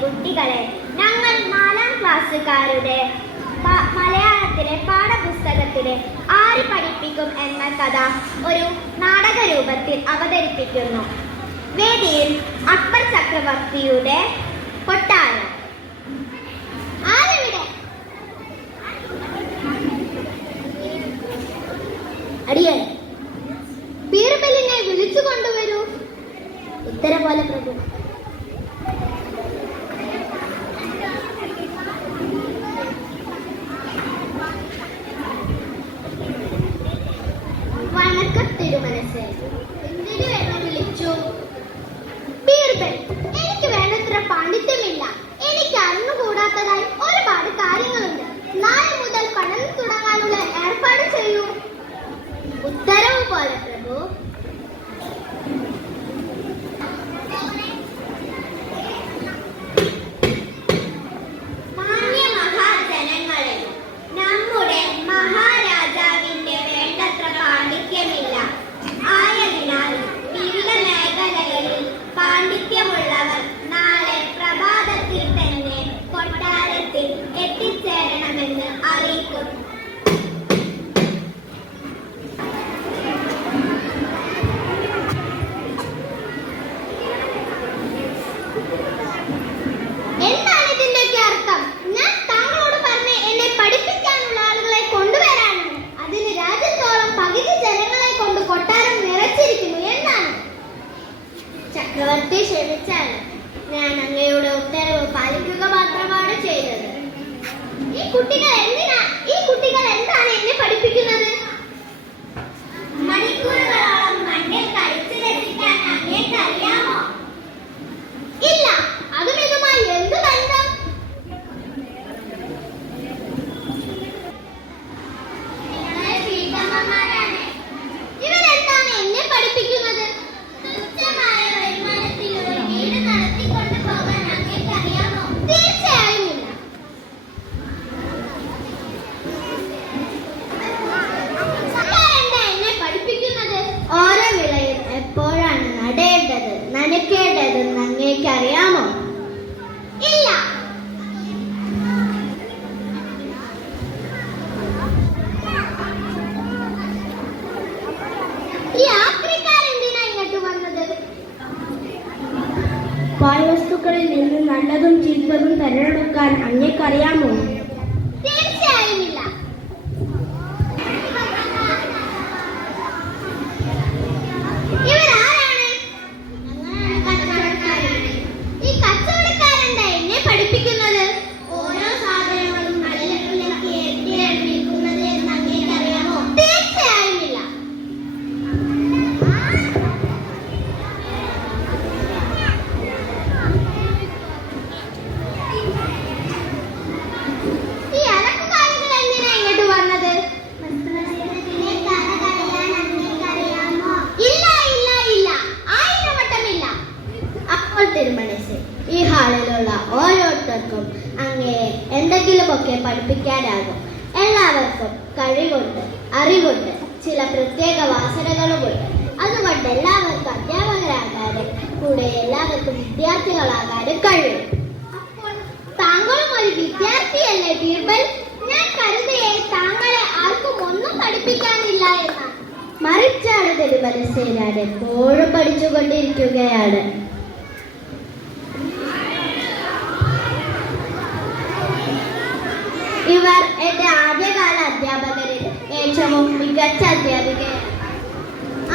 കുട്ടികളെ, ഞങ്ങൾ 4ാം ക്ലാസ്സുകാരുടെ മലയാളത്തിലെ പാഠപുസ്തകത്തിലെ ആര് പഠിപ്പിക്കും എന്ന കഥ ഒരു നാടക രൂപത്തിൽ അവതരിപ്പിക്കുന്നു. വേദിയിൽ അക്ബർ ചക്രവർത്തിയുടെ കൊട്ടാരം. അടിയൻ, ബീർബലിനെ വിളിച്ചു കൊണ്ടുവരൂ. ഉത്തര പോലെ പ്രഭു. വണക്കം തിരുമനസ്സേ, എന്തിനു എന്നെ വിളിച്ചു? ബീർബൽ, എനിക്ക് വേണ്ടത്ര പാണ്ഡിത്യമില്ല. എനിക്ക് അറിഞ്ഞുകൂടാത്തതായി ഒരുപാട് കാര്യങ്ങളുണ്ട്. നാളെ മുതൽ പഠനം തുടങ്ങാനുള്ള ഏർപ്പാട് ചെയ്യൂ. ഉത്തരവ് പോലെ പ്രഭു. മാന്യ മഹാജനങ്ങളെ, നമ്മുടെ മഹാരാജാവിന്റെ വേണ്ടത്ര പാണ്ഡിത്യമില്ല. ആയതിനാൽ വിവിധ മേഖലകളിൽ പാണ്ഡിത്യമുള്ളവർ നാളെ പ്രഭാതത്തിൽ തന്നെ കൊട്ടാരത്തിൽ എത്തിച്ചേരണമെന്ന് അറിയിക്കുന്നു. എന്താണ് ഇതിന്റെയൊക്കെ അർത്ഥം? ഞാൻ താങ്കളോട് പറഞ്ഞ് എന്നെ പഠിപ്പിക്കാനുള്ള ആളുകളെ കൊണ്ടുവരാനാണ്. അതിന് രാജ്യത്തോളം പകുതി ജനങ്ങളെ കൊണ്ട് കൊട്ടാരം നിറച്ചിരിക്കുന്നു എന്നാണ്. ചക്രവർത്തി ക്ഷമിച്ചാൽ ഞാൻ അങ്ങയുടെ ഉത്തരവ് പാലിക്കുക മാത്രമാണ് ചെയ്തത്. ഈ കുട്ടികൾ എന്താണ് എന്നെ പഠിപ്പിക്കുന്നത്? മണിക്കൂറുകളോളം മണ്ണിൽ കളിച്ചു രസിക്കാൻ അങ്ങേക്ക് അറിയാമോ? ഇല്ല. അതും ഇതുമായി എന്ത് ബന്ധം? ഇവരെന്താണ് എന്നെ പഠിപ്പിക്കുന്നത്? തുച്ഛമായ വരുമാനത്തിൽ ഒരു വീട് നടത്തിക്കൊണ്ടു പോകാൻ അങ്ങേക്ക് അറിയാമോ? തീർച്ചയായും ഇല്ല. എന്നെ പഠിപ്പിക്കുന്നത് ഓരോ വിളയും എപ്പോഴാണ് നടേണ്ടത്, നനയ്ക്കേണ്ടതെന്ന് അങ്ങേക്ക് അറിയാമോ? ഇല്ല. ഈ ആഫ്രിക്കാരെന്തിനാ ഇങ്ങോട്ട് വന്നത്? പാഴ്വസ്തുക്കളിൽ നിന്ന് നല്ലതും ചീത്തതും തിരഞ്ഞെടുക്കാൻ അങ്ങേക്കറിയാമോ? തീർച്ചയായും ഇല്ല. ഇവരാരാണ്? ഈ കച്ചവടക്കാരെന്താ എന്നെ പഠിപ്പിക്കുന്നത്? ഓരോ സാധനങ്ങളും നല്ല വിലയ്ക്ക് എത്തിയാണ് വിൽക്കുന്നത് എന്ന് അങ്ങേക്ക് അറിയാമോ? തീർച്ചയായും ഇല്ല. ഈ അലക്കുകാരികൾ എന്തിനാ ഇങ്ങോട്ട് വന്നത്? ഇല്ല ഇല്ല ഇല്ല, 1000 വട്ടമില്ല. അപ്പോൾ തിരുമനസ്സേ, ഈ ഹാളിലുള്ള ഓരോരുത്തർക്കും അങ്ങയെ എന്തെങ്കിലുമൊക്കെ പഠിപ്പിക്കാനാകും. എല്ലാവർക്കും കഴിവുണ്ട്, അറിവുണ്ട്, ചില പ്രത്യേക വാസനകളുമുണ്ട്. അതുകൊണ്ട് എല്ലാവർക്കും അധ്യാപകരാകാനും കൂടെ എല്ലാവർക്കും വിദ്യാർത്ഥികളാകാനും കഴിയും. അപ്പോൾ താങ്കളും ഒരു വിദ്യാർത്ഥിയല്ലേ ബീർബൽ? ഞാൻ കരുതിയേ താങ്കളെ ആർക്കും ഒന്നും പഠിപ്പിക്കാനില്ല എന്നാണ്. മറിച്ചാണ് തിരുമനസ്സേ, ഞാൻ എപ്പോഴും പഠിച്ചുകൊണ്ടിരിക്കുകയാണ്. ഇവർ എന്റെ ആദ്യകാല അധ്യാപകരിൽ ഏറ്റവും മികച്ച അധ്യാപികയാണ്.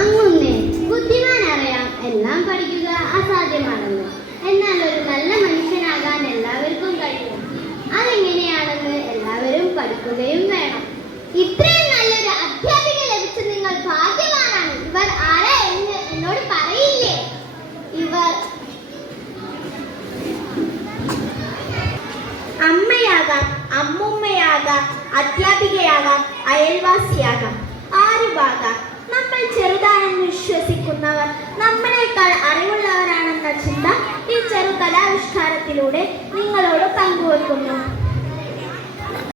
അങ്ങുന്നേ ബുദ്ധിമാൻ അറിയാം, എല്ലാം പഠിക്കുക അസാധ്യമാണെന്ന്. എന്നാൽ ഒരു നല്ല മനുഷ്യനാകാൻ എല്ലാവർക്കും കഴിയും. അതെങ്ങനെയാണെന്ന് എല്ലാവരും പഠിക്കുകയും വേണം. ഇത്രയും നല്ലൊരു അധ്യാപിക ലഭിച്ച നിങ്ങൾ ഭാഗ്യവാനാണ്. ഇവർ ആരാ എന്ന് എന്നോട് പറയില്ലേ? ഇവർ അമ്മയാകാം, അമ്മുമ്മയാകാം, അധ്യാപികയാകാം, അയൽവാസിയാകാം, ആരുമാകാം. നമ്മൾ ചെറുതാണെന്ന് വിശ്വസിക്കുന്നവർ നമ്മളെക്കാൾ അറിവുള്ളവരാണെന്ന ചിന്ത ഈ ചെറു കലാവിഷ്കാരത്തിലൂടെ നിങ്ങളോട് പങ്കുവെക്കുന്നു.